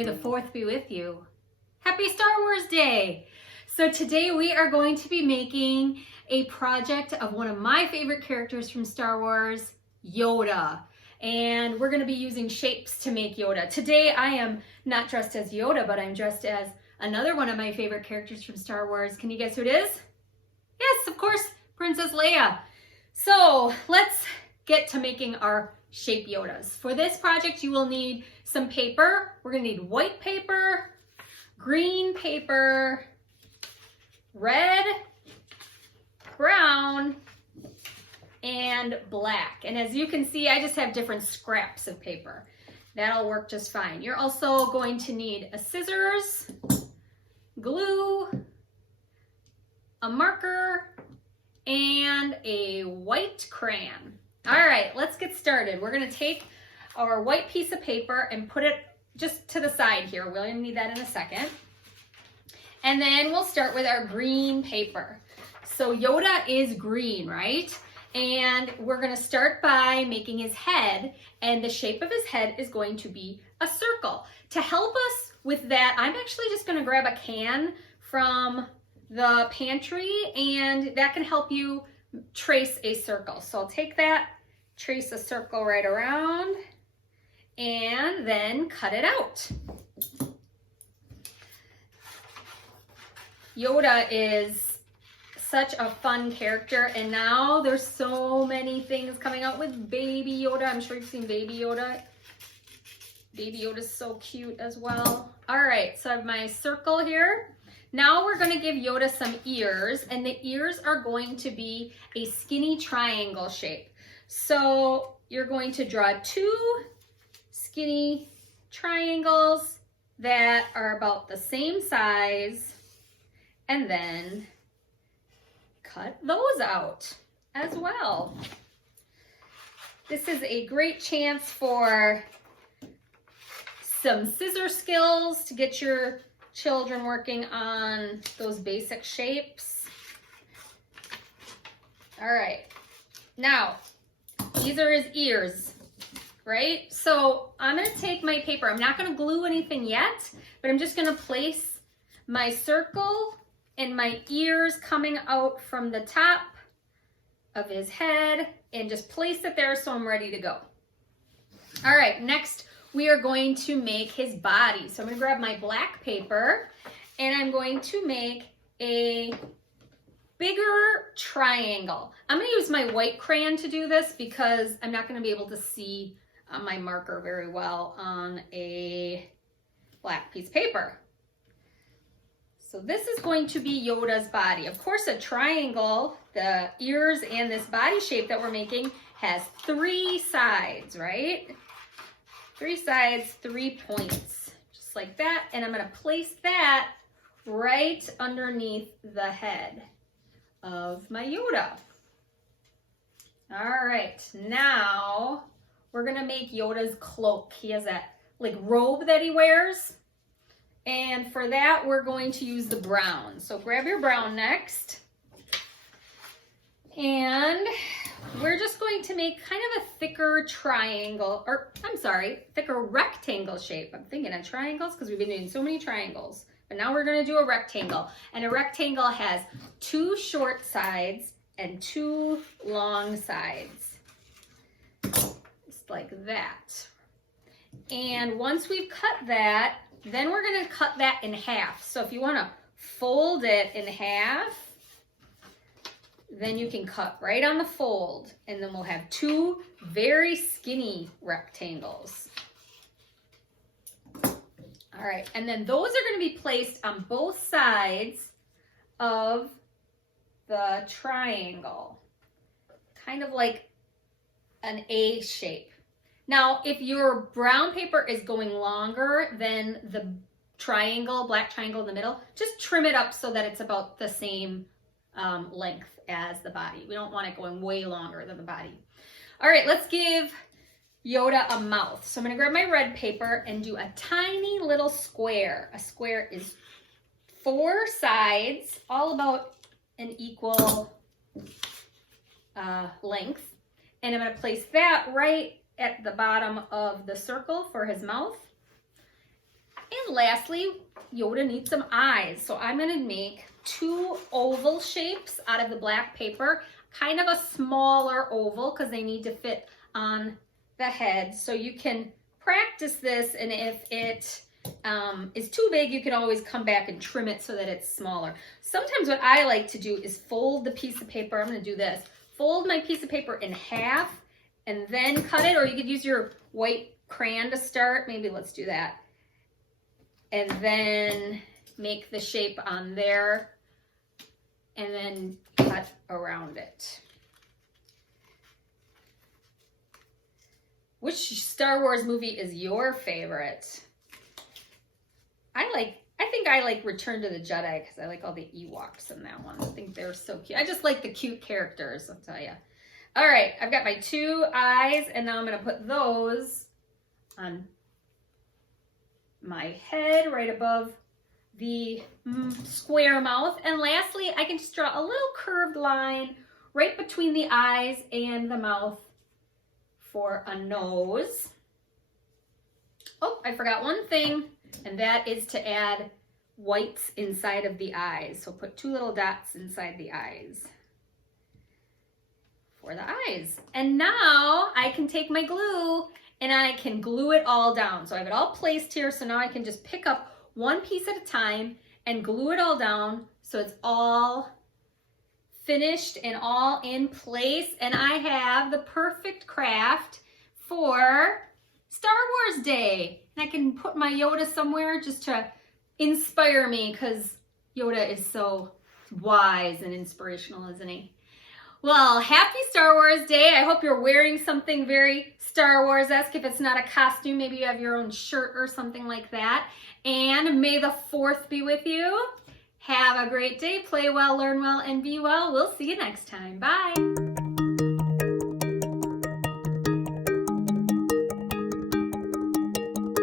May the 4th be with you. Happy Star Wars Day! So today we are going to be making a project of one of my favorite characters from Star Wars, Yoda. And we're going to be using shapes to make Yoda. Today I am not dressed as Yoda, but I'm dressed as another one of my favorite characters from Star Wars. Can you guess who it is? Yes, of course, Princess Leia. So let's get to making our shape Yodas. For this project, you will need some paper. We're gonna need white paper, green paper, red, brown, and black. And as you can see, I just have different scraps of paper. That'll work just fine. You're also going to need a scissors, glue, a marker, and a white crayon. All right, let's get started. We're gonna take our white piece of paper and put it just to the side here. We'll need that in a second. And then we'll start with our green paper. So Yoda is green, right? And we're gonna start by making his head, and the shape of his head is going to be a circle. To help us with that, I'm actually just gonna grab a can from the pantry, and that can help you trace a circle. So I'll take that, trace a circle right around, and then cut it out. Yoda is such a fun character, and now there's so many things coming out with Baby Yoda. I'm sure you've seen Baby Yoda. Baby Yoda's so cute as well. All right, so I have my circle here. Now we're going to give Yoda some ears, and the ears are going to be a skinny triangle shape. So you're going to draw 2 skinny triangles that are about the same size, and then cut those out as well. This is a great chance for some scissor skills to get your children working on those basic shapes. All right, now these are his ears, right? So I'm gonna take my paper. I'm not gonna glue anything yet, but I'm just gonna place my circle and my ears coming out from the top of his head, and just place it there so I'm ready to go. All right, next we are going to make his body. So I'm gonna grab my black paper, and I'm going to make a bigger triangle. I'm gonna use my white crayon to do this because I'm not gonna be able to see my marker very well on a black piece of paper. So this is going to be Yoda's body. Of course, a triangle, the ears and this body shape that we're making, has 3 sides, right? 3 sides, 3 points, just like that. And I'm gonna place that right underneath the head of my Yoda. All right, now we're gonna make Yoda's cloak. He has that like robe that he wears. And for that, we're going to use the brown. So grab your brown next. And we're just going to make kind of a thicker triangle, or I'm sorry, thicker rectangle shape. I'm thinking of triangles because we've been doing so many triangles. But now we're gonna do a rectangle. And a rectangle has 2 short sides and 2 long sides. Just like that. And once we've cut that, then we're gonna cut that in half. So if you wanna fold it in half, then you can cut right on the fold, and then we'll have 2 very skinny rectangles. All right, and then those are gonna be placed on both sides of the triangle, kind of like an A shape. Now, if your brown paper is going longer than the triangle, black triangle in the middle, just trim it up so that it's about the same length as the body. We don't want it going way longer than the body. All right, let's give Yoda a mouth. So I'm gonna grab my red paper and do a tiny little square. A square is 4 sides, all about an equal length. And I'm gonna place that right at the bottom of the circle for his mouth. And lastly, Yoda needs some eyes. So I'm gonna make 2 oval shapes out of the black paper, kind of a smaller oval because they need to fit on the head. So you can practice this, and if it is too big, you can always come back and trim it so that it's smaller. Sometimes what I like to do is fold the piece of paper. I'm gonna do this. Fold my piece of paper in half and then cut it, or you could use your white crayon to start. Maybe let's do that. And then make the shape on there and then cut around it. Which Star Wars movie is your favorite? I think I like Return to the Jedi because I like all the Ewoks in that one. I think they're so cute. I just like the cute characters, I'll tell you. All right, I've got my 2 eyes, and now I'm gonna put those on my head right above the square mouth. And lastly, I can just draw a little curved line right between the eyes and the mouth for a nose. Oh, I forgot one thing, and that is to add whites inside of the eyes. So put 2 little dots inside the eyes for the eyes. And now I can take my glue and I can glue it all down. So I have it all placed here, so now I can just pick up one piece at a time and glue it all down so it's all finished and all in place. And I have the perfect craft for Star Wars Day. And I can put my Yoda somewhere just to inspire me, because Yoda is so wise and inspirational, isn't he? Well, happy Star Wars Day. I hope you're wearing something very Star Wars-esque. If it's not a costume, maybe you have your own shirt or something like that. And may the 4th be with you. Have a great day. Play well, learn well, and be well. We'll see you next time. Bye.